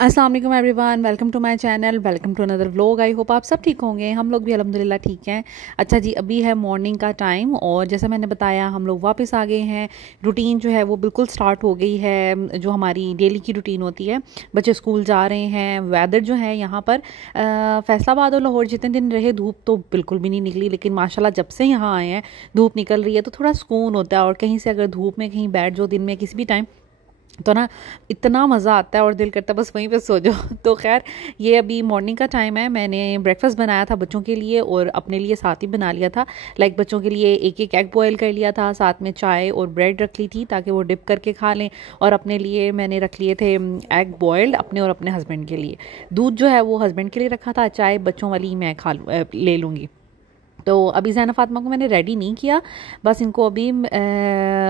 अस्सलाम वालेकुम everyone, welcome to my channel, welcome to another vlog. I hope आप सब ठीक होंगे। हम लोग भी अल्हम्दुलिल्लाह ठीक हैं। अच्छा जी, अभी है मॉर्निंग का टाइम और जैसा मैंने बताया हम लोग वापस आ गए हैं। रूटीन जो है वो बिल्कुल स्टार्ट हो गई है, जो हमारी डेली की रूटीन होती है। बच्चे स्कूल जा रहे हैं। वेदर जो है यहाँ पर फैसलाबाद और लाहौर जितने दिन रहे धूप तो बिल्कुल भी नहीं निकली, लेकिन माशाल्लाह जब से यहाँ आए हैं धूप निकल रही है तो थोड़ा सुकून होता है। और कहीं से अगर धूप में कहीं बैठ जाओ दिन में किसी भी टाइम तो ना इतना मज़ा आता है और दिल करता है बस वहीं पे सो जाओ। तो खैर ये अभी मॉर्निंग का टाइम है। मैंने ब्रेकफास्ट बनाया था बच्चों के लिए और अपने लिए साथ ही बना लिया था। लाइक बच्चों के लिए एक एक एग बॉयल कर लिया था, साथ में चाय और ब्रेड रख ली थी ताकि वो डिप करके खा लें। और अपने लिए मैंने रख लिए थे एग बॉयल्ड, अपने और अपने हस्बैंड के लिए। दूध जो है वो हस्बैंड के लिए रखा था, चाय बच्चों वाली मैं ले लूँगी। तो अभी ज़ैना फातिमा को मैंने रेडी नहीं किया, बस इनको अभी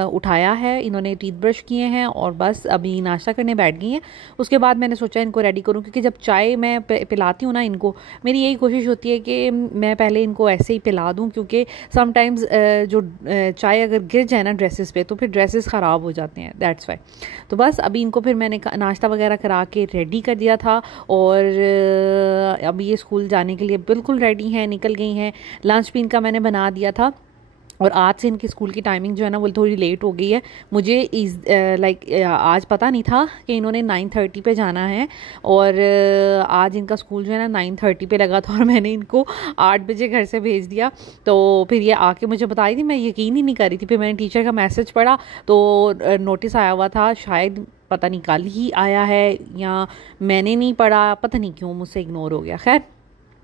उठाया है, इन्होंने टीथ ब्रश किए हैं और बस अभी नाश्ता करने बैठ गई हैं। उसके बाद मैंने सोचा इनको रेडी करूं, क्योंकि जब चाय मैं पिलाती हूँ ना इनको, मेरी यही कोशिश होती है कि मैं पहले इनको ऐसे ही पिला दूं, क्योंकि समटाइम्स जो चाय अगर गिर जाए ना ड्रेसेस पे तो फिर ड्रेसेस ख़राब हो जाते हैं, दैट्स वाई। तो बस अभी इनको फिर मैंने नाश्ता वगैरह करा के रेडी कर दिया था और अभी ये स्कूल जाने के लिए बिल्कुल रेडी हैं, निकल गई हैं। लंच भी इनका मैंने बना दिया था और आज से इनकी स्कूल की टाइमिंग जो है ना वो थोड़ी लेट हो गई है। मुझे आज पता नहीं था कि इन्होंने 9:30 पे जाना है और आज इनका स्कूल जो है ना 9:30 पे लगा था और मैंने इनको 8 बजे घर से भेज दिया। तो फिर ये आके मुझे बता रही थी, मैं यकीन ही नहीं कर रही थी। फिर मैंने टीचर का मैसेज पढ़ा तो नोटिस आया हुआ था, शायद पता नहीं कल ही आया है या मैंने नहीं पढ़ा, पता नहीं क्यों मुझसे इग्नोर हो गया। खैर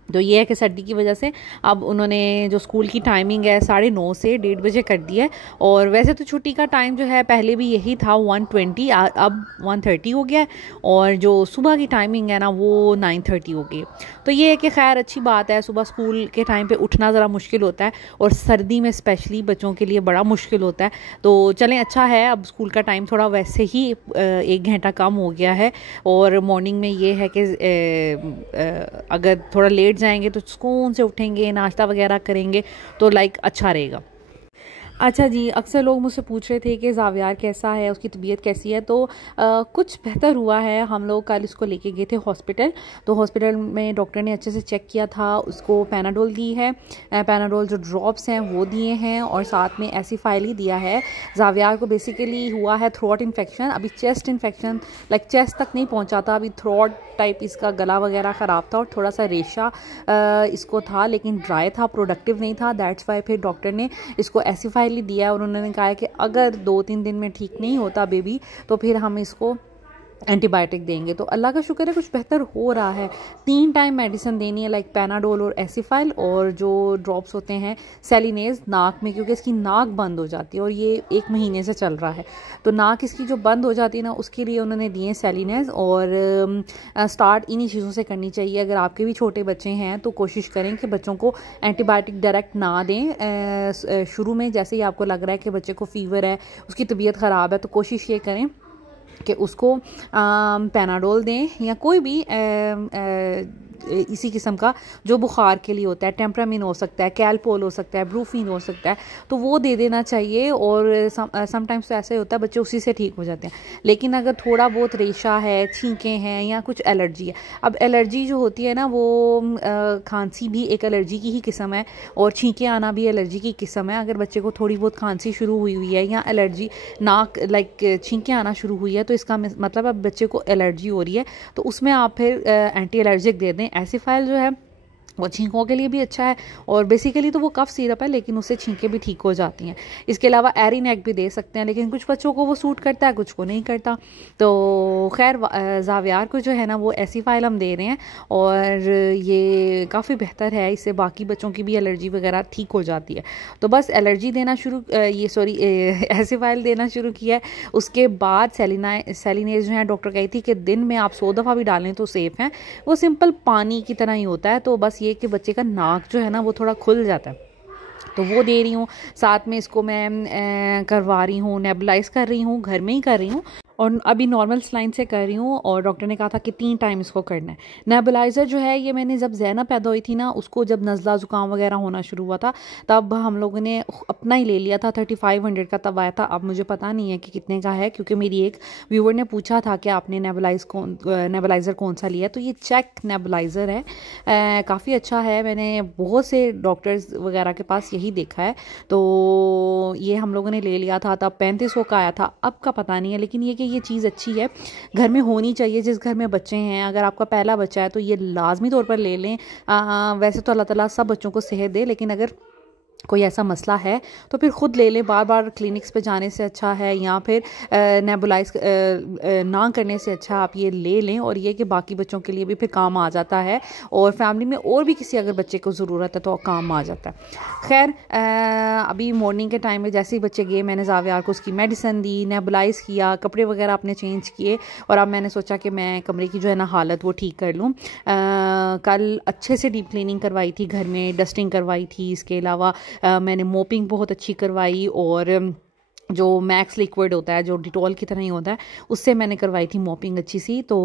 तो ये है कि सर्दी की वजह से अब उन्होंने जो स्कूल की टाइमिंग है 9:30 से 1:30 बजे कर दी है। और वैसे तो छुट्टी का टाइम जो है पहले भी यही था 1:20, अब 1:30 हो गया है और जो सुबह की टाइमिंग है ना वो 9:30 हो गई। तो ये है कि खैर अच्छी बात है, सुबह स्कूल के टाइम पे उठना ज़रा मुश्किल होता है और सर्दी में स्पेशली बच्चों के लिए बड़ा मुश्किल होता है। तो चलें अच्छा है, अब स्कूल का टाइम थोड़ा वैसे ही 1 घंटा कम हो गया है और मॉर्निंग में ये है कि अगर थोड़ा लेट जाएंगे तो सुकून से उठेंगे, नाश्ता वगैरह करेंगे तो लाइक अच्छा रहेगा। अच्छा जी, अक्सर लोग मुझसे पूछ रहे थे कि ज़ावियार कैसा है, उसकी तबीयत कैसी है। तो कुछ बेहतर हुआ है। हम लोग कल इसको लेके गए थे हॉस्पिटल, तो हॉस्पिटल में डॉक्टर ने अच्छे से चेक किया था, उसको पैनाडोल दी है, पैनाडोल जो ड्रॉप्स हैं वो दिए हैं और साथ में एसिफाइल ही दिया है। ज़ावियार को बेसिकली हुआ है थ्रोट इन्फेक्शन, अभी चेस्ट इन्फेक्शन, लाइक चेस्ट तक नहीं पहुँचा था, अभी थ्रोट टाइप इसका गला वगैरह ख़राब था और थोड़ा सा रेशा इसको था, लेकिन ड्राई था, प्रोडक्टिव नहीं था। दैट्स वाई फिर डॉक्टर ने इसको एसिफाइल दिया और उन्होंने कहा कि अगर 2-3 दिन में ठीक नहीं होता बेबी तो फिर हम इसको एंटीबायोटिक देंगे। तो अल्लाह का शुक्र है कुछ बेहतर हो रहा है। 3 टाइम मेडिसिन देनी है, लाइक पैनाडोल और एसिफाइल और जो ड्रॉप्स होते हैं सेलिनेज नाक में, क्योंकि इसकी नाक बंद हो जाती है और ये 1 महीने से चल रहा है। तो नाक इसकी जो बंद हो जाती है ना उसके लिए उन्होंने दिए सेलिनेज। और स्टार्ट इन्हीं चीज़ों से करनी चाहिए। अगर आपके भी छोटे बच्चे हैं तो कोशिश करें कि बच्चों को एंटीबायोटिक डायरेक्ट ना दें शुरू में। जैसे ही आपको लग रहा है कि बच्चे को फीवर है, उसकी तबीयत ख़राब है, तो कोशिश ये करें कि उसको पैनाडोल दें या कोई भी इसी किस्म का जो बुखार के लिए होता है, टेम्परामिन हो सकता है, कैलपोल हो सकता है, ब्रूफिन हो सकता है, तो वो दे देना चाहिए। और समटाइम्स तो ऐसे होता है बच्चे उसी से ठीक हो जाते हैं। लेकिन अगर थोड़ा बहुत रेशा है, छींकें हैं या कुछ एलर्जी है, अब एलर्जी जो होती है ना वो खांसी भी एक एलर्जी की ही किस्म है और छींकें आना भी एलर्जी की किस्म है। अगर बच्चे को थोड़ी बहुत खांसी शुरू हुई है या एलर्जी नाक लाइक छींकें आना शुरू हुई है तो इसका मतलब अब बच्चे को एलर्जी हो रही है, तो उसमें आप फिर एंटी एलर्जिक दे दें। एसिफाइल जो है वो छींकों के लिए भी अच्छा है और बेसिकली तो वो कफ सिरप है, लेकिन उससे छींकें भी ठीक हो जाती हैं। इसके अलावा एरिनेक भी दे सकते हैं, लेकिन कुछ बच्चों को वो सूट करता है, कुछ को नहीं करता। तो खैर ज़ावियार को जो है ना वो एसिफाइल हम दे रहे हैं और ये काफ़ी बेहतर है, इससे बाकी बच्चों की भी एलर्जी वगैरह ठीक हो जाती है। तो बस एलर्जी देना एसिफाइल देना शुरू किया है। उसके बाद सेलिनेज जो है डॉक्टर कही थी कि दिन में आप 100 दफ़ा भी डालें तो सेफ़ हैं। वो सिंपल पानी की तरह ही होता है, तो बस ये कि बच्चे का नाक जो है ना वो थोड़ा खुल जाता है, तो वो दे रही हूँ। साथ में इसको मैं करवा रही हूँ, नेबुलाइज कर रही हूँ, घर में ही कर रही हूँ। और अभी नॉर्मल स्लाइन से कर रही हूँ और डॉक्टर ने कहा था कि 3 टाइम इसको करना है। नेबुलाइज़र जो है ये मैंने जब ज़ैनब पैदा हुई थी ना, उसको जब नज़ला ज़ुकाम वगैरह होना शुरू हुआ था तब हम लोगों ने अपना ही ले लिया था, 3500 का तब आया था। अब मुझे पता नहीं है कि कितने का है, क्योंकि मेरी एक व्यूवर ने पूछा था कि आपने नेबुलाइज़र कौन सा लिया, तो ये चेक नेबुलाइज़र है, काफ़ी अच्छा है। मैंने बहुत से डॉक्टर्स वगैरह के पास यही देखा है, तो ये हम लोगों ने ले लिया था तब 3500 का आया था, अब का पता नहीं है। लेकिन ये कि ये चीज़ अच्छी है, घर में होनी चाहिए। जिस घर में बच्चे हैं, अगर आपका पहला बच्चा है तो ये लाजमी तौर पर ले लें। वैसे तो अल्लाह ताला सब बच्चों को सेहत दे, लेकिन अगर कोई ऐसा मसला है तो फिर ख़ुद ले लें। बार बार क्लिनिक्स पे जाने से अच्छा है, या फिर नेबुलाइज ना करने से अच्छा आप ये ले लें। और ये कि बाकी बच्चों के लिए भी फिर काम आ जाता है, और फैमिली में और भी किसी अगर बच्चे को ज़रूरत है तो काम आ जाता है। खैर, अभी मॉर्निंग के टाइम में जैसे ही बच्चे गए, मैंने जावियार को उसकी मेडिसिन दी, नेबुलाइज़ किया, कपड़े वगैरह अपने चेंज किए, और अब मैंने सोचा कि मैं कमरे की जो है ना हालत वो ठीक कर लूँ। कल अच्छे से डीप क्लीनिंग करवाई थी, घर में डस्टिंग करवाई थी। इसके अलावा मैंने मोपिंग बहुत अच्छी करवाई, और जो मैक्स लिक्विड होता है, जो डिटॉल की तरह ही होता है, उससे मैंने करवाई थी मोपिंग अच्छी सी। तो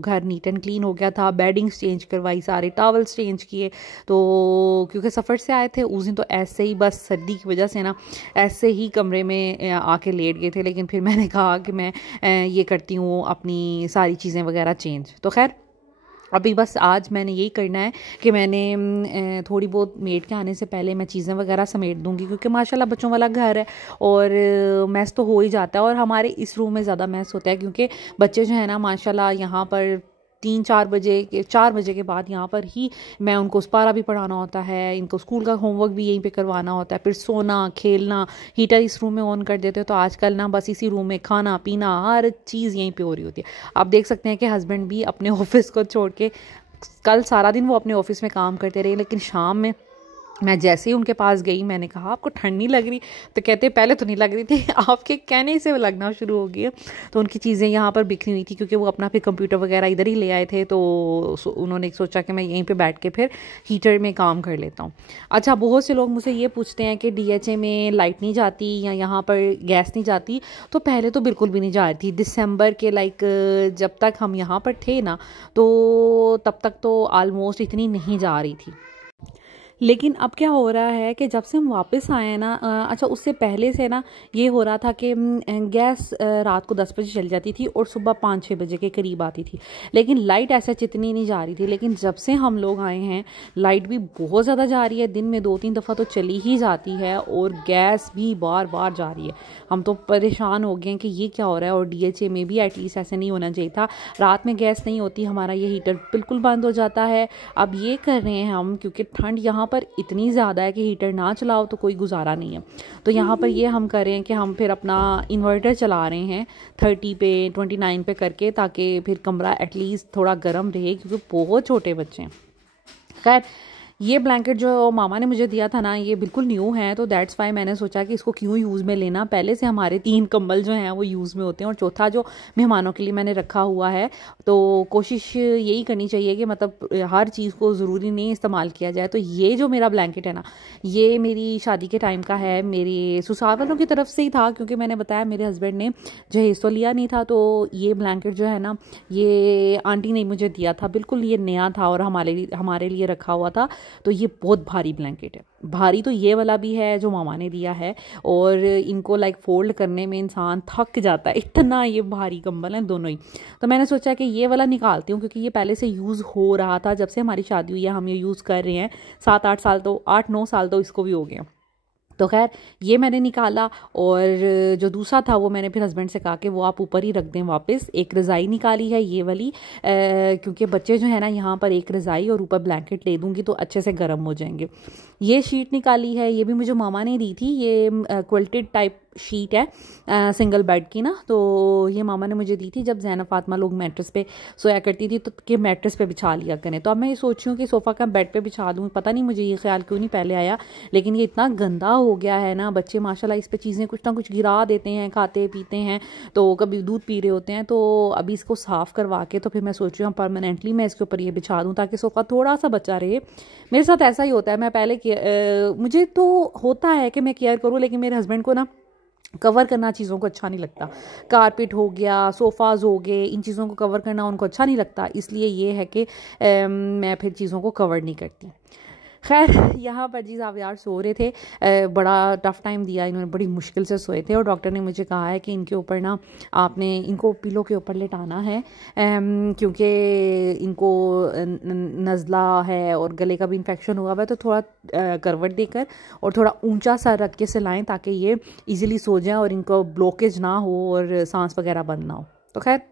घर नीट एंड क्लीन हो गया था। बेडिंग्स चेंज करवाई, सारे टॉवल्स चेंज किए। तो क्योंकि सफ़र से आए थे उस दिन, तो ऐसे ही बस सर्दी की वजह से ना ऐसे ही कमरे में आके लेट गए थे। लेकिन फिर मैंने कहा कि मैं ये करती हूँ अपनी सारी चीज़ें वगैरह चेंज। तो खैर, अभी बस आज मैंने यही करना है कि मैंने थोड़ी बहुत मेड के आने से पहले मैं चीज़ें वगैरह समेट दूंगी, क्योंकि माशाल्लाह बच्चों वाला घर है और मैस तो हो ही जाता है। और हमारे इस रूम में ज़्यादा मैस होता है, क्योंकि बच्चे जो है ना माशाल्लाह यहाँ पर 4 बजे के बाद यहाँ पर ही मैं उनको पारा भी पढ़ाना होता है, इनको स्कूल का होमवर्क भी यहीं पे करवाना होता है, फिर सोना खेलना। हीटर इस रूम में ऑन कर देते हो, तो आजकल ना बस इसी रूम में खाना पीना हर चीज़ यहीं पे हो रही होती है। आप देख सकते हैं कि हस्बैंड भी अपने ऑफिस को छोड़ के, कल सारा दिन वो अपने ऑफिस में काम करते रहे, लेकिन शाम में मैं जैसे ही उनके पास गई, मैंने कहा आपको ठंड नहीं लग रही? तो कहते पहले तो नहीं लग रही थी, आपके कहने से लगना शुरू हो गई है। तो उनकी चीज़ें यहाँ पर बिखरी हुई थी, क्योंकि वो अपना फिर कंप्यूटर वगैरह इधर ही ले आए थे। तो उन्होंने सोचा कि मैं यहीं पे बैठ के फिर हीटर में काम कर लेता हूँ। अच्छा, बहुत से लोग मुझसे ये पूछते हैं कि DHA में लाइट नहीं जाती या यहाँ पर गैस नहीं जाती। तो पहले तो बिल्कुल भी नहीं जा रही थी। दिसंबर के जब तक हम यहाँ पर थे ना, तो तब तक तो आलमोस्ट इतनी नहीं जा रही थी। लेकिन अब क्या हो रहा है कि जब से हम वापस आए हैं ना, अच्छा उससे पहले से ना ये हो रहा था कि गैस रात को 10 बजे चल जाती थी और सुबह 5-6 बजे के करीब आती थी, लेकिन लाइट ऐसा इतनी नहीं जा रही थी। लेकिन जब से हम लोग आए हैं, लाइट भी बहुत ज़्यादा जा रही है, दिन में 2-3 दफ़ा तो चली ही जाती है, और गैस भी बार बार जा रही है। हम तो परेशान हो गए हैं कि ये क्या हो रहा है। और DHA में भी एटलीस्ट ऐसे नहीं होना चाहिए था। रात में गैस नहीं होती, हमारा ये हीटर बिल्कुल बंद हो जाता है। अब ये कर रहे हैं हम, क्योंकि ठंड यहाँ पर इतनी ज़्यादा है कि हीटर ना चलाओ तो कोई गुजारा नहीं है। तो यहाँ पर ये हम कर रहे हैं कि हम फिर अपना इन्वर्टर चला रहे हैं 30 पे 29 पे करके, ताकि फिर कमरा एटलीस्ट थोड़ा गर्म रहे, क्योंकि बहुत छोटे बच्चे हैं। खैर, ये ब्लैंकेट जो मामा ने मुझे दिया था ना, ये बिल्कुल न्यू है, तो दैट्स वाई मैंने सोचा कि इसको क्यों यूज़ में लेना। पहले से हमारे 3 कंबल जो हैं वो यूज़ में होते हैं, और चौथा जो मेहमानों के लिए मैंने रखा हुआ है। तो कोशिश यही करनी चाहिए कि मतलब हर चीज़ को ज़रूरी नहीं इस्तेमाल किया जाए। तो ये जो मेरा ब्लैंकेट है ना, ये मेरी शादी के टाइम का है, मेरे ससुराल वालों की तरफ से ही था, क्योंकि मैंने बताया मेरे हस्बैंड ने जहेज तो लिया नहीं था। तो ये ब्लैंकेट जो है ना, ये आंटी ने मुझे दिया था, बिल्कुल ये नया था और हमारे लिए रखा हुआ था। तो ये बहुत भारी ब्लैंकेट है। भारी तो ये वाला भी है जो मामा ने दिया है, और इनको फोल्ड करने में इंसान थक जाता है, इतना ये भारी कंबल हैं दोनों ही। तो मैंने सोचा कि ये वाला निकालती हूँ, क्योंकि ये पहले से यूज़ हो रहा था। जब से हमारी शादी हुई है हम ये यूज़ कर रहे हैं, 7-8 साल तो 8-9 साल तो इसको भी हो गए। तो खैर, ये मैंने निकाला, और जो दूसरा था वो मैंने फिर हस्बैंड से कहा कि वो आप ऊपर ही रख दें वापस। एक रज़ाई निकाली है ये वाली, क्योंकि बच्चे जो है ना, यहाँ पर एक रज़ाई और ऊपर ब्लैंकेट ले दूंगी तो अच्छे से गर्म हो जाएंगे। ये शीट निकाली है, ये भी मुझे मामा ने दी थी। ये क्विल्टेड टाइप शीट है सिंगल बेड की ना, तो ये मामा ने मुझे दी थी जब ज़ैनब फातिमा लोग मैट्रेस पे सोया करती थी, तो कि मैट्रेस पे बिछा लिया करें। तो अब मैं ये सोच रही हूँ कि सोफ़ा का बेड पे बिछा दूँ। पता नहीं मुझे ये ख्याल क्यों नहीं पहले आया, लेकिन ये इतना गंदा हो गया है ना, बच्चे माशाल्लाह इस पे चीज़ें कुछ ना कुछ गिरा देते हैं, खाते पीते हैं, तो कभी दूध पी रहे होते हैं। तो अभी इसको साफ़ करवा के तो फिर मैं सोच रही हूँ परमानेंटली मैं इसके ऊपर ये बिछा दूँ, ताकि सोफ़ा थोड़ा सा बचा रहे। मेरे साथ ऐसा ही होता है, मैं पहले मुझे तो होता है कि मैं केयर करूँ, लेकिन मेरे हस्बैंड को ना कवर करना चीज़ों को अच्छा नहीं लगता। कारपेट हो गया, सोफ़ाज़ हो गए, इन चीज़ों को कवर करना उनको अच्छा नहीं लगता, इसलिए ये है कि मैं फिर चीज़ों को कवर नहीं करती। खैर यहाँ पर जी ज़ावियार सो रहे थे, बड़ा टफ़ टाइम दिया इन्होंने, बड़ी मुश्किल से सोए थे और डॉक्टर ने मुझे कहा है कि इनके ऊपर ना आपने इनको पिलो के ऊपर लेटाना है, क्योंकि इनको नज़ला है और गले का भी इन्फेक्शन हुआ हुआ है, तो थोड़ा करवट देकर और थोड़ा ऊंचा सा रख के सिलाएं ताकि ये इजीली सो जाएं और इनको ब्लॉकेज ना हो और सांस वगैरह बंद ना हो। तो खैर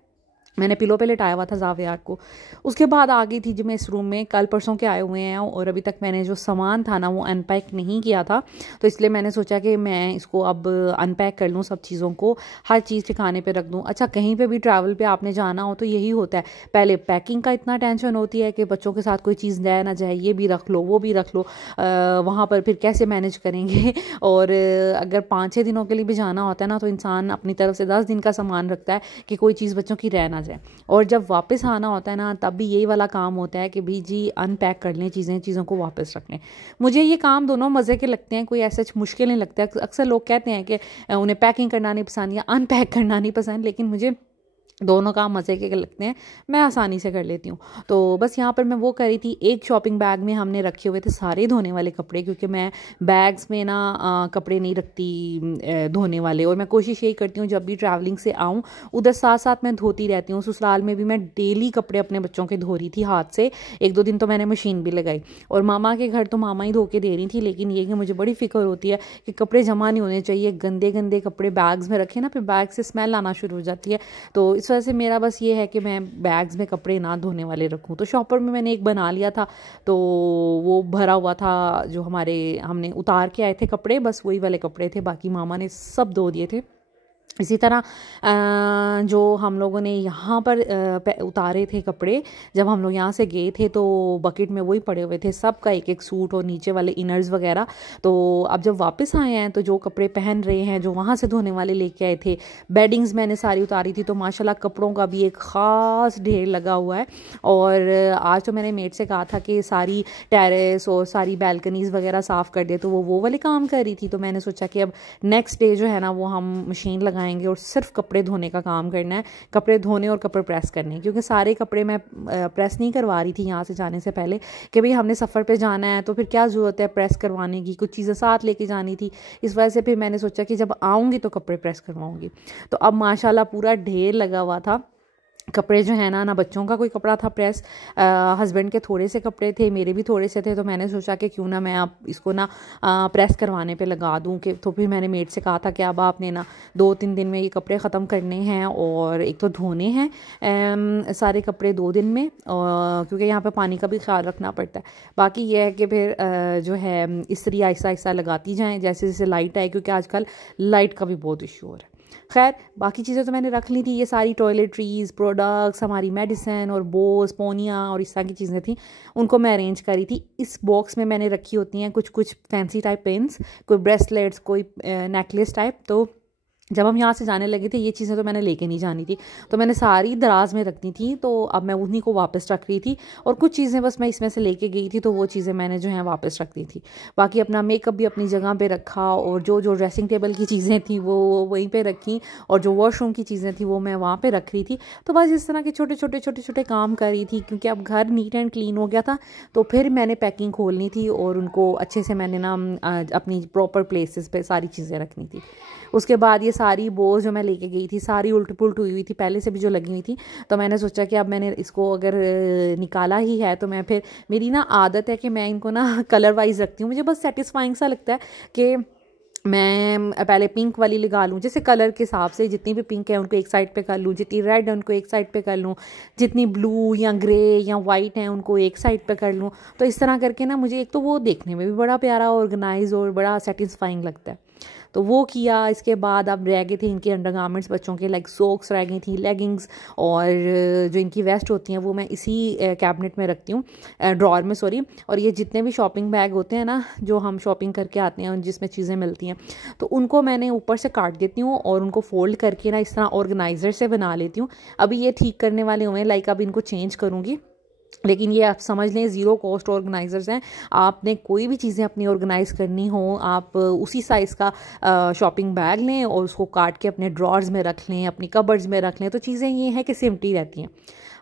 मैंने पिलो पे लेटाया हुआ था ज़ावियार को। उसके बाद आ गई थी जब मैं इस रूम में, कल परसों के आए हुए हैं और अभी तक मैंने जो सामान था ना वो अनपैक नहीं किया था, तो इसलिए मैंने सोचा कि मैं इसको अब अनपैक कर लूँ, सब चीज़ों को हर चीज़ ठिकाने पे रख दूँ। अच्छा, कहीं पे भी ट्रैवल पे आपने जाना हो तो यही होता है, पहले पैकिंग का इतना टेंशन होती है कि बच्चों के साथ कोई चीज़ जाए ना जाए, ये भी रख लो वो भी रख लो, वहाँ पर फिर कैसे मैनेज करेंगे और अगर 5-6 दिनों के लिए भी जाना होता है ना तो इंसान अपनी तरफ से 10 दिन का सामान रखता है कि कोई चीज़ बच्चों की रह ना जाए। और जब वापस आना होता है ना तब भी यही वाला काम होता है कि भी जी अनपैक कर लें चीज़ों को वापस रख लें। मुझे ये काम दोनों मज़े के लगते हैं, कोई ऐसा मुश्किल नहीं लगता है। अक्सर लोग कहते हैं कि उन्हें पैकिंग करना नहीं पसंद या अनपैक करना नहीं पसंद, लेकिन मुझे दोनों काम मज़े के लगते हैं, मैं आसानी से कर लेती हूँ। तो बस यहाँ पर मैं वो करी थी, एक शॉपिंग बैग में हमने रखे हुए थे सारे धोने वाले कपड़े, क्योंकि मैं बैग्स में ना कपड़े नहीं रखती धोने वाले, और मैं कोशिश यही करती हूँ जब भी ट्रैवलिंग से आऊँ उधर साथ साथ मैं धोती रहती हूँ। ससुराल में भी मैं डेली कपड़े अपने बच्चों के धो रही थी हाथ से, 1-2 दिन तो मैंने मशीन भी लगाई, और मामा के घर तो मामा ही धो के दे रही थी। लेकिन ये कि मुझे बड़ी फ़िक्र होती है कि कपड़े जमा नहीं होने चाहिए, गंदे गंदे कपड़े बैग्स में रखे ना फिर बैग से स्मेल आना शुरू हो जाती है। तो इस वजह से मेरा बस ये है कि मैं बैग्स में कपड़े ना धोने वाले रखूं। तो शॉपर में मैंने एक बना लिया था, तो वो भरा हुआ था, जो हमने उतार के आए थे कपड़े, बस वही वाले कपड़े थे, बाकी मामा ने सब धो दिए थे। इसी तरह जो हम लोगों ने यहाँ पर उतारे थे कपड़े, जब हम लोग यहाँ से गए थे तो बकेट में वही पड़े हुए थे, सबका एक एक सूट और नीचे वाले इनर्स वगैरह। तो अब जब वापस आए हैं तो जो कपड़े पहन रहे हैं जो वहाँ से धोने वाले लेके आए थे, बेडिंग्स मैंने सारी उतारी थी, तो माशाल्लाह कपड़ों का भी एक ख़ास ढेर लगा हुआ है। और आज तो मैंने मेड से कहा था कि सारी टेरेस और सारी बैल्कनीज़ वगैरह साफ़ कर दे, तो वो वाले काम कर रही थी। तो मैंने सोचा कि अब नेक्स्ट डे जो है ना वो हम मशीन लगाएंगे और सिर्फ कपड़े धोने का काम करना है, कपड़े धोने और कपड़े प्रेस करने, क्योंकि सारे कपड़े मैं प्रेस नहीं करवा रही थी यहाँ से जाने से पहले, कि भाई हमने सफ़र पे जाना है तो फिर क्या ज़रूरत है प्रेस करवाने की, कुछ चीज़ें साथ लेके जानी थी। इस वजह से फिर मैंने सोचा कि जब आऊँगी तो कपड़े प्रेस करवाऊँगी। तो अब माशाल्लाह पूरा ढेर लगा हुआ था कपड़े जो है ना बच्चों का कोई कपड़ा था प्रेस, हस्बैंड के थोड़े से कपड़े थे, मेरे भी थोड़े से थे, तो मैंने सोचा कि क्यों ना मैं आप इसको ना प्रेस करवाने पे लगा दूं। कि तो फिर मैंने मेड से कहा था कि अब आपने ना 2-3 दिन में ये कपड़े ख़त्म करने हैं, और एक तो धोने हैं सारे कपड़े 2 दिन में, क्योंकि यहाँ पे पानी का भी ख्याल रखना पड़ता है। बाकी ये है कि फिर जो है इस्त्री आहिस्ता आहिस्ता लगाती जाएँ जैसे जैसे लाइट आए, क्योंकि आजकल लाइट का भी बहुत इशू हो रहा है। खैर बाकी चीज़ें तो मैंने रख ली थी, ये सारी टॉयलेटरीज़ प्रोडक्ट्स, हमारी मेडिसिन और बोस पोनिया और इस तरह की चीज़ें थी, उनको मैं अरेंज करी थी। इस बॉक्स में मैंने रखी होती हैं कुछ फैंसी टाइप पेन्स, कोई ब्रेसलेट्स, कोई नेकलेस टाइप। तो जब हम यहाँ से जाने लगे थे ये चीज़ें तो मैंने लेके नहीं जानी थी, तो मैंने सारी दराज में रखनी थी, तो अब मैं उन्हीं को वापस रख रही थी, और कुछ चीज़ें बस मैं इसमें से लेके गई थी, तो वो चीज़ें मैंने जो है वापस रख दी थी। बाकी अपना मेकअप भी अपनी जगह पे रखा, और जो ड्रेसिंग टेबल की चीज़ें थी वो वहीं पे रखी, और जो वॉशरूम की चीज़ें थी वो मैं वहाँ पर रख रही थी। तो बस इस तरह के छोटे छोटे काम कर रही थी, क्योंकि अब घर नीट एंड क्लीन हो गया था। तो फिर मैंने पैकिंग खोलनी थी और उनको अच्छे से मैंने ना अपनी प्रॉपर प्लेसेस पे सारी चीज़ें रखनी थी। उसके बाद ये सारी बोझ जो मैं लेके गई थी सारी उल्ट पुल्ट हुई थी, पहले से भी जो लगी हुई थी, तो मैंने सोचा कि अब मैंने इसको अगर निकाला ही है तो मैं फिर, मेरी ना आदत है कि मैं इनको ना कलर वाइज रखती हूँ। मुझे बस सेटिस्फाइंग सा लगता है कि मैं पहले पिंक वाली लगा लूँ, जैसे कलर के हिसाब से जितनी भी पिंक है उनको एक साइड पे कर लूँ, जितनी रेड है उनको एक साइड पे कर लूँ, जितनी ब्लू या ग्रे या वाइट है उनको एक साइड पे कर लूँ। तो इस तरह करके ना मुझे एक तो वो देखने में भी बड़ा प्यारा ऑर्गेनाइज और बड़ा सेटिस्फाइंग लगता है, तो वो किया। इसके बाद अब रह गए थे इनके अंडरगारमेंट्स बच्चों के, लाइक सोक्स रह गई थी, लेगिंग्स, और जो इनकी वेस्ट होती हैं वो मैं इसी कैबिनेट में रखती हूँ, ड्रॉर में सॉरी। और ये जितने भी शॉपिंग बैग होते हैं ना जो हम शॉपिंग करके आते हैं जिसमें चीज़ें मिलती हैं, तो उनको मैंने ऊपर से काट देती हूँ और उनको फोल्ड करके ना इस तरह ऑर्गेनाइज़र से बना लेती हूँ। अभी ये ठीक करने वाले हुए हैं, लाइक अब इनको चेंज करूँगी लेकिन ये आप समझ लें ज़ीरो कॉस्ट ऑर्गेनाइजर्स हैं। आपने कोई भी चीज़ें अपनी ऑर्गेनाइज़ करनी हो, आप उसी साइज़ का शॉपिंग बैग लें और उसको काट के अपने ड्रॉर्स में रख लें, अपनी कबर्ड्स में रख लें, तो चीज़ें ये हैं कि सिमटी रहती हैं।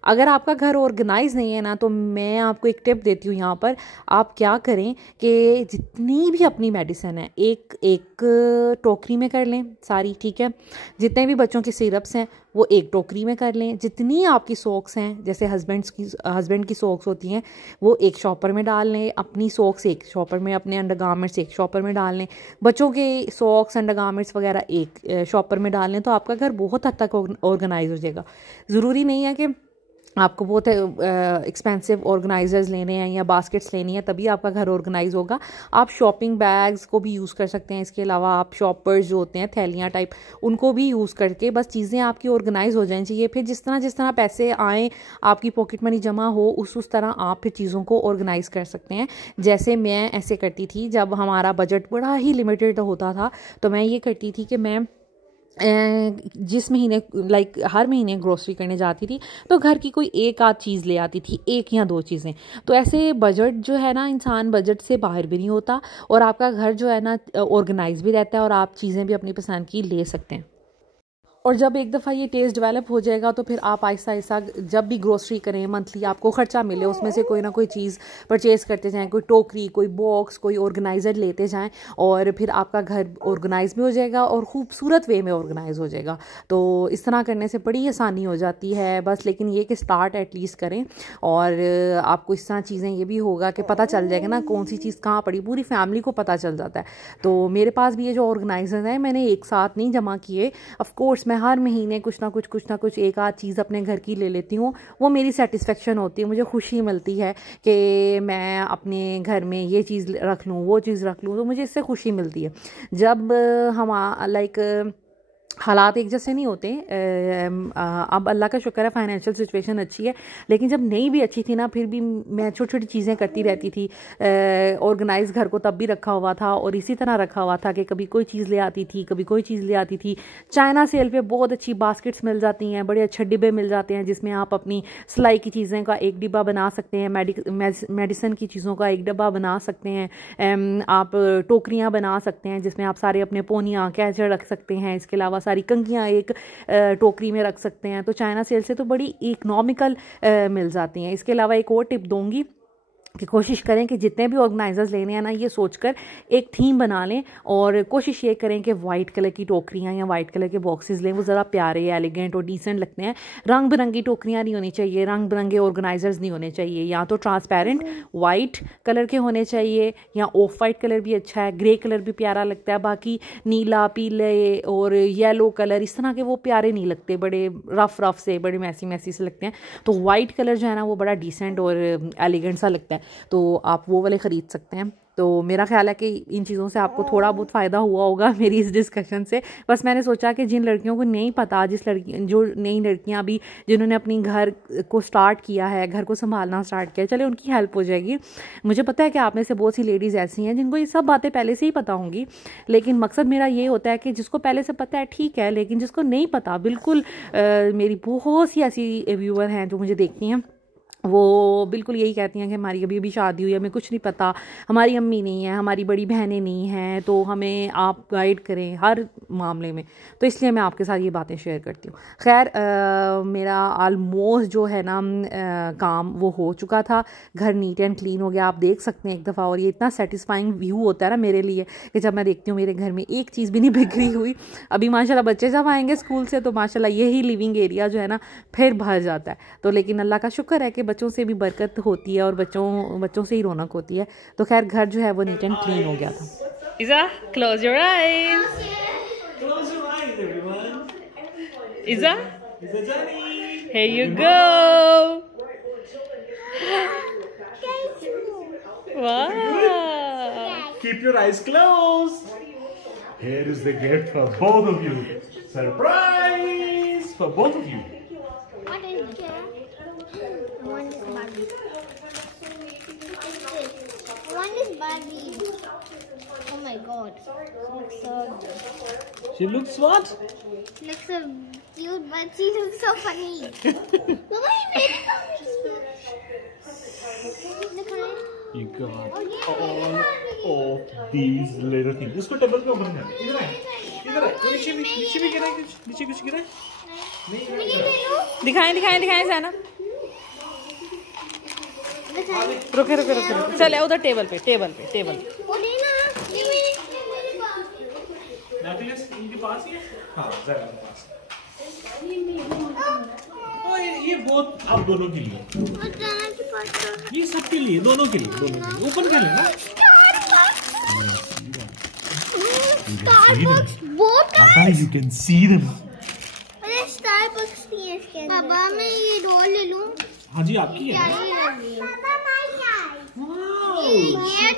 अगर आपका घर ऑर्गेनाइज नहीं है ना, तो मैं आपको एक टिप देती हूँ यहाँ पर। आप क्या करें कि जितनी भी अपनी मेडिसिन है एक एक टोकरी में कर लें सारी, ठीक है। जितने भी बच्चों के सिरप्स हैं वो एक टोकरी में कर लें। जितनी आपकी सॉक्स हैं, जैसे हस्बैंड की सॉक्स होती हैं, वो एक शॉपर में डाल लें। अपनी सॉक्स एक शॉपर में, अपने अंडरगारमेंट्स एक शॉपर में डाल लें। बच्चों के सॉक्स अंडरगारमेंट्स वगैरह एक शॉपर में डाल लें। तो आपका घर बहुत हद तक ऑर्गेनाइज हो जाएगा। ज़रूरी नहीं है कि आपको बहुत एक्सपेंसिव ऑर्गेनाइजर्स लेने हैं या बास्केट्स लेनी है तभी आपका घर ऑर्गेनाइज होगा। आप शॉपिंग बैग्स को भी यूज़ कर सकते हैं। इसके अलावा आप शॉपर्स जो होते हैं, थैलियाँ टाइप, उनको भी यूज़ करके बस चीज़ें आपकी ऑर्गेनाइज हो जानी चाहिए। फिर जिस तरह पैसे आएँ, आपकी पॉकेट मनी जमा हो, उस तरह आप फिर चीज़ों को ऑर्गेनाइज कर सकते हैं। जैसे मैं ऐसे करती थी, जब हमारा बजट बड़ा ही लिमिटेड होता था, तो मैं ये करती थी कि मैं जिस महीने हर महीने ग्रोसरी करने जाती थी, तो घर की कोई एक आध चीज़ ले आती थी, एक या दो चीज़ें। तो ऐसे बजट जो है ना, इंसान बजट से बाहर भी नहीं होता और आपका घर जो है ना ऑर्गेनाइज भी रहता है और आप चीज़ें भी अपनी पसंद की ले सकते हैं। और जब एक दफ़ा ये टेस्ट डेवलप हो जाएगा तो फिर आप आहिस्ता आहिस्ता जब भी ग्रोसरी करें, मंथली आपको ख़र्चा मिले, उसमें से कोई ना कोई चीज़ परचेज़ करते जाएं, कोई टोकरी, कोई बॉक्स, कोई ऑर्गेनाइज़र लेते जाएं, और फिर आपका घर ऑर्गेनाइज भी हो जाएगा और खूबसूरत वे में ऑर्गेनाइज हो जाएगा। तो इस तरह करने से बड़ी आसानी हो जाती है बस। लेकिन ये कि स्टार्ट एटलीस्ट करें, और आपको इस तरह चीज़ें ये भी होगा कि पता चल जाएगा ना कौन सी चीज़ कहाँ पड़ी, पूरी फैमिली को पता चल जाता है। तो मेरे पास भी ये जो ऑर्गेनाइजर हैं, मैंने एक साथ नहीं जमा किए। ऑफ कोर्स मैं हर महीने कुछ ना कुछ एक आध चीज़ अपने घर की ले लेती हूँ। वो मेरी सेटिस्फेक्शन होती है, मुझे खुशी मिलती है कि मैं अपने घर में ये चीज़ रख लूँ, वो चीज़ रख लूँ, तो मुझे इससे खुशी मिलती है। जब हम हालात एक जैसे नहीं होते। अब अल्लाह का शुक्र है फाइनेंशियल सिचुएशन अच्छी है, लेकिन जब नहीं भी अच्छी थी ना, फिर भी मैं छोटी छोटी चीज़ें करती रहती थी। ऑर्गेनाइज घर को तब भी रखा हुआ था और इसी तरह रखा हुआ था कि कभी कोई चीज़ ले आती थी, कभी कोई चीज़ ले आती थी। चाइना सेल पे बहुत अच्छी बास्केट्स मिल जाती हैं, बड़े अच्छे डिब्बे मिल जाते हैं जिसमें आप अपनी सिलाई की चीज़ें का एक डिब्बा बना सकते हैं, मेडिसिन की चीज़ों का एक डिब्बा बना सकते हैं, आप टोकरियाँ बना सकते हैं जिसमें आप सारे अपने पोनियाँ कैचर रख सकते हैं। इसके अलावा सारी कंघियाँ एक टोकरी में रख सकते हैं। तो चाइना सेल से तो बड़ी इकोनॉमिकल मिल जाती हैं। इसके अलावा एक और टिप दूंगी कि कोशिश करें कि जितने भी ऑर्गेनाइजर्स लेने हैं ना, ये सोचकर एक थीम बना लें और कोशिश ये करें कि वाइट कलर की टोकरियाँ या वाइट कलर के बॉक्सेस लें। वो ज़रा प्यारे, एलिगेंट और डिसेंट लगते हैं। रंग बिरंगी टोकरियाँ नहीं होनी चाहिए, रंग बिरंगे ऑर्गेनाइजर्स नहीं होने चाहिए। या तो ट्रांसपेरेंट वाइट कलर के होने चाहिए, या ऑफ वाइट कलर भी अच्छा है, ग्रे कलर भी प्यारा लगता है। बाकी नीला, पीले और येलो कलर इस तरह के वो प्यारे नहीं लगते, बड़े रफ से, बड़े मैसी से लगते हैं। तो वाइट कलर जो है ना, वो बड़ा डिसेंट और एलिगेंट सा लगता है, तो आप वो वाले ख़रीद सकते हैं। तो मेरा ख्याल है कि इन चीज़ों से आपको थोड़ा बहुत फ़ायदा हुआ होगा मेरी इस डिस्कशन से। बस मैंने सोचा कि जिन लड़कियों को नहीं पता, जो नई लड़कियां भी जिन्होंने अपनी घर को स्टार्ट किया है, घर को संभालना स्टार्ट किया, चले उनकी हेल्प हो जाएगी। मुझे पता है कि आप में से बहुत सी लेडीज़ ऐसी हैं जिनको ये सब बातें पहले से ही पता होंगी, लेकिन मकसद मेरा ये होता है कि जिसको पहले से पता है ठीक है, लेकिन जिसको नहीं पता, बिल्कुल मेरी बहुत सी ऐसी व्यूअर हैं जो मुझे देखती हैं, वो बिल्कुल यही कहती हैं कि हमारी अभी शादी हुई है, हमें कुछ नहीं पता, हमारी अम्मी नहीं है, हमारी बड़ी बहनें नहीं हैं, तो हमें आप गाइड करें हर मामले में। तो इसलिए मैं आपके साथ ये बातें शेयर करती हूँ। खैर मेरा ऑलमोस्ट जो है ना काम वो हो चुका था। घर नीट एंड क्लीन हो गया, आप देख सकते हैं एक दफ़ा। और ये इतना सेटिस्फाइंग व्यू होता है ना मेरे लिए कि जब मैं देखती हूँ मेरे घर में एक चीज़ भी नहीं बिखरी हुई। अभी माशाल्लाह बच्चे जब आएंगे स्कूल से तो माशाल्लाह यही लिविंग एरिया जो है ना फिर भर जाता है। तो लेकिन अल्लाह का शुक्र है कि बच्चों से भी बरकत होती है और बच्चों से ही रौनक होती है। तो खैर घर जो है वो नीट एंड क्लीन हो गया था। Iza, close your eyes. Close your eyes, everyone. Iza, Johnny. here you go. Wow. Keep your eyes closed. Here is the gift for both of you. Surprise for both of you. What is that? One is Barbie. One is Barbie. Oh my God. She looks so good. She looks what? She looks so cute, but she looks so funny. Mama, you made it. You got all of these little things. इसको table पे ऊपर कर। इधर है। वो नीचे भी गिरा है कुछ? नीचे कुछ गिरा है? दिखाएं ज़ैनब। रुके। चले उधर टेबल पे। नेकलेस इनके पास ही है? हाँ, ज़रा के पास। ये बहुत आप दोनों के लिए। ये सबके लिए, दोनों के लिए। ओपन कर लेना। You can see them. Starbucks नहीं है इसके अंदर। पापा मैं ये डॉल ले लूं? हाँ जी आपकी है। ये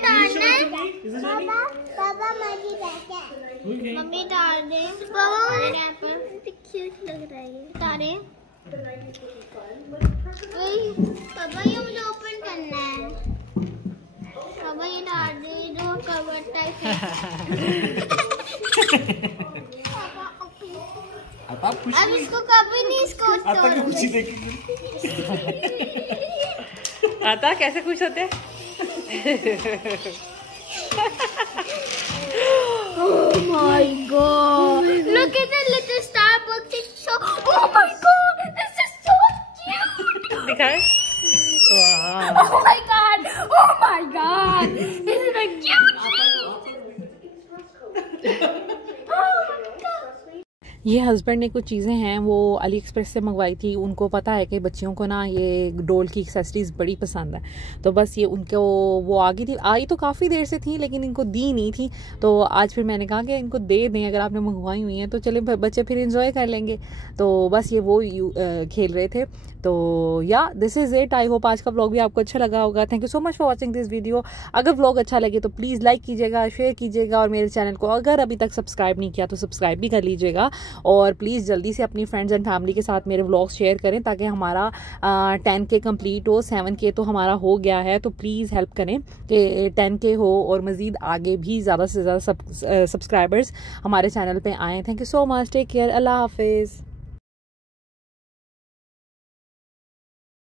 डालना है। पापा मम्मी बैठे। मम्मी डाल दे। पापा यहाँ पर क्यूट लग रहा है ये। तारे। पापा ये मुझे ओपन करना है। पापा ये डाल दे जो कवर टाइप है। अब इसको कभी नहीं इसको आता की खुशी देखेंगे। आता कैसे खुश होते हैं? Oh my god! Look at the little Starbucks. It's so. Oh my god! This is so cute. दिखाए? वाह! Oh my god! Oh my god! This is a cute. ये हस्बैंड ने कुछ चीज़ें हैं वो अली एक्सप्रेस से मंगवाई थी। उनको पता है कि बच्चियों को ना ये डोल की एक्सेसरीज़ बड़ी पसंद है, तो बस ये उनको वो आई तो काफ़ी देर से थी लेकिन इनको दी नहीं थी। तो आज फिर मैंने कहा कि इनको दे दें, अगर आपने मंगवाई हुई हैं तो चले बच्चे फिर इंजॉय कर लेंगे। तो बस ये वो खेल रहे थे। तो या this is it. I hope आज का व्लॉग भी आपको अच्छा लगा होगा। Thank you so much for watching this video. अगर व्लॉग अच्छा लगे तो प्लीज़ लाइक कीजिएगा, शेयर कीजिएगा और मेरे चैनल को अगर अभी तक सब्सक्राइब नहीं किया तो सब्सक्राइब भी कर लीजिएगा। और प्लीज़ जल्दी से अपनी फ्रेंड्स एंड फैमिली के साथ मेरे व्लॉग्स शेयर करें ताकि हमारा 10K कंप्लीट हो। 7K तो हमारा हो गया है, तो प्लीज़ हेल्प करें कि 10K हो और मज़ीद आगे भी ज़्यादा से ज़्यादा सब्सक्राइबर्स हमारे चैनल पे आएँ। Thank you so much. Take care. अल्लाह हाफिज़।